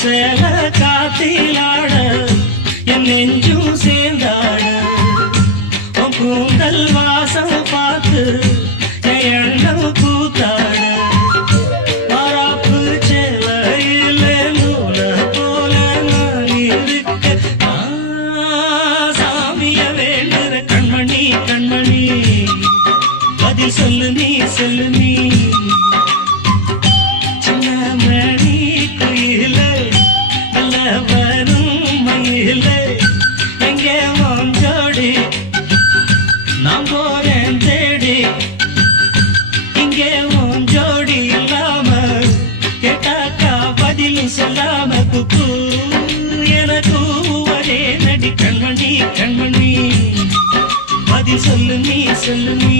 சேல காத்திலாட என் நெஞ்சும் சேர்ந்தாட உன் கூந்தல் வாசம் பார்த்து என் எண்ணம் கூத்தாட மாறாப்பு சேலையில நூல போல நான் இருக்க சாமிய வேண்டுற கண்மணி கண்மணி பதில் சொல்லு நீ சொல்லு நீ நான் போறேன் தேடி இங்கே உன் ஜோடி இல்லாம கேட்டாக்கா பதிலும் சொல்லாம குக்கு எனக்கு ஒரே நடி கண்மணி கண்மணி பதில் சொல்லு நீ சொல்லு நீ